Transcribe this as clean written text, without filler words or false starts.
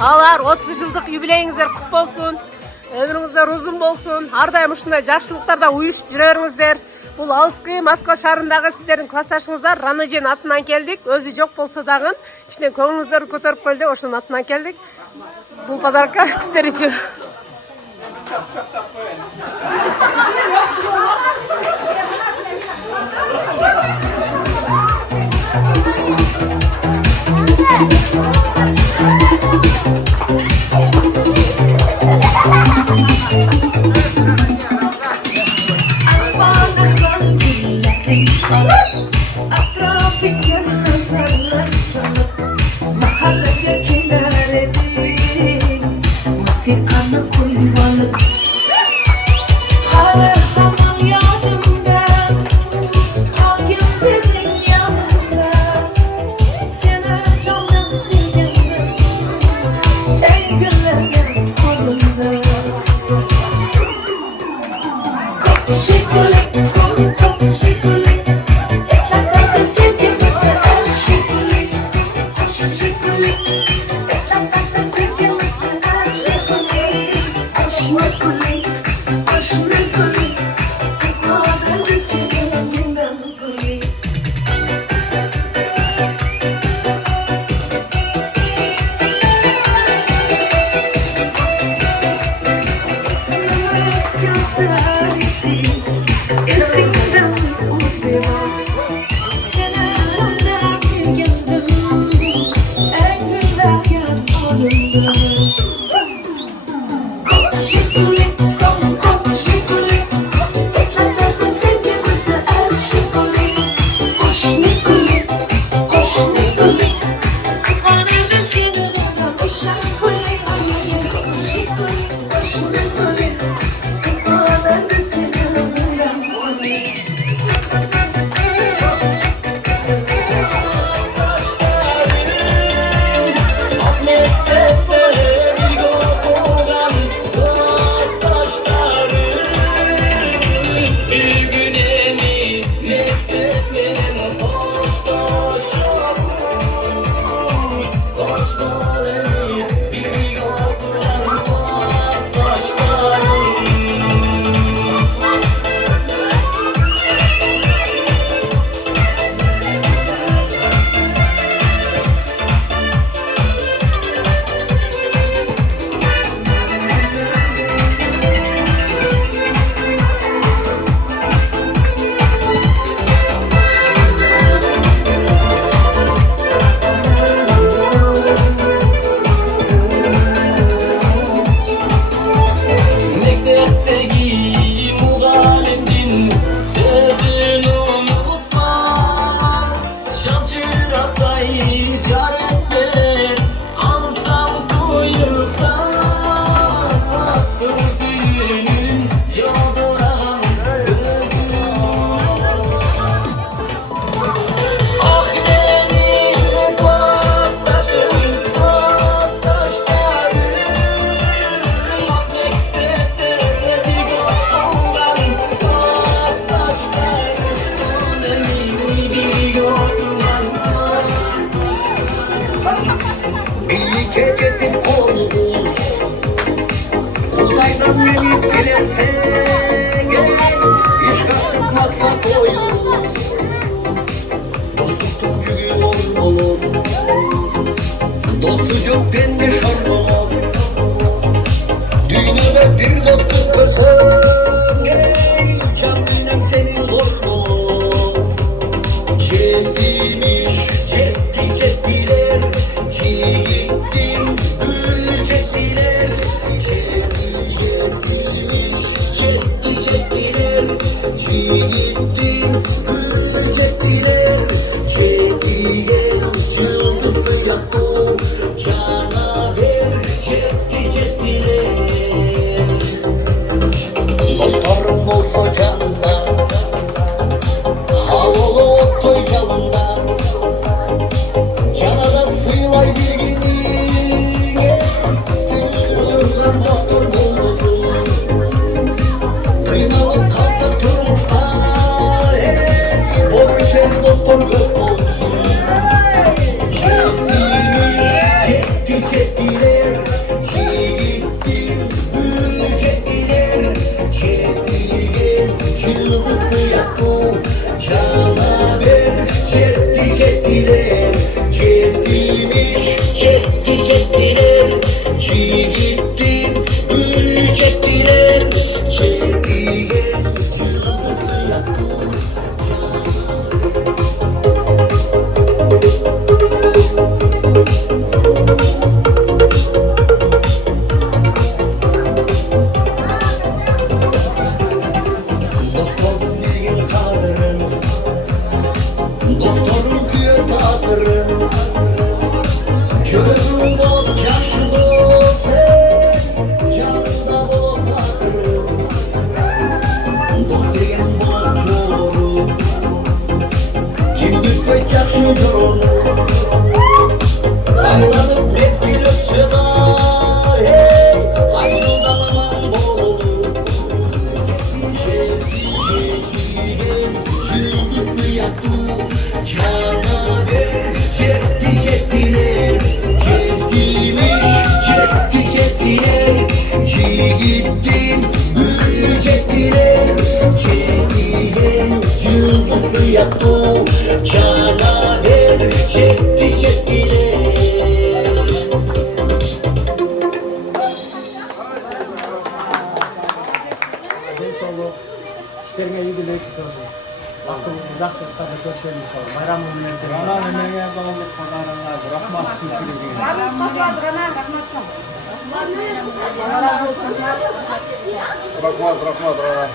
алар 30 жылдык юбилейиңиздер кут болсун. Ömrüңүздөр узун болсун. Ар дайым ушундай жакшылыктарда уюшуп жүрө бериңиздер. Бул алыскы Москва шаарындагы сиздердин классташыңыздар Ранажен атынан келдик. Өзү жок болсо дагы кичине көңүлүңүздөрдү көтөрүп коелу деп ошонун атынан келдик. Бул подарка сиздер үчүн. Musikana koymalı Hala zaman yadımda Kal gönderin yanımda Seni canım sevdim Ey günlerim kolumda Çok şıklık, çok şıklık İstakta sevgimizde en şıklık Çok şıklık İstakta sevgimizde en şıklık Aşmıklık, aşmıklık Kızmadan da sevgilimden kılık Sınıf gözlerim Esimden uydum Seni candan sevgimden En güzel anımda Çekti çektiler Canaver çekti çektiler, çektimiş çekti çektiler, çiğ gittin gül çektiler, çektiler yıldızı yaktı. Dostlarım bir gün kalırım, dostlarım diye dağıtırım. Gözüm bol, yaşlı sen, canımda bol dağıtırım. Dost diyen bol çoğuru, kim güçlük yaşlıdır onu. Anladım mezgil öpse da, hey, hayırlı dalaman bol olur. Yıldızı yaktı, canaver çekti çektiler, çektimiş çekti çektiler, çiğ gittin gül çektiler, çektiler yıldızı yaktı, canaver çekti çektiler. Densoğlu işlerine iyi dilek olsun. Baktığımız uzaklıklarda görüşelim inşallah. Bayram gününe selam. Rana emeğe bağlılık pazarına rahmat kültürü. Rahmat, rahmat, rahmat.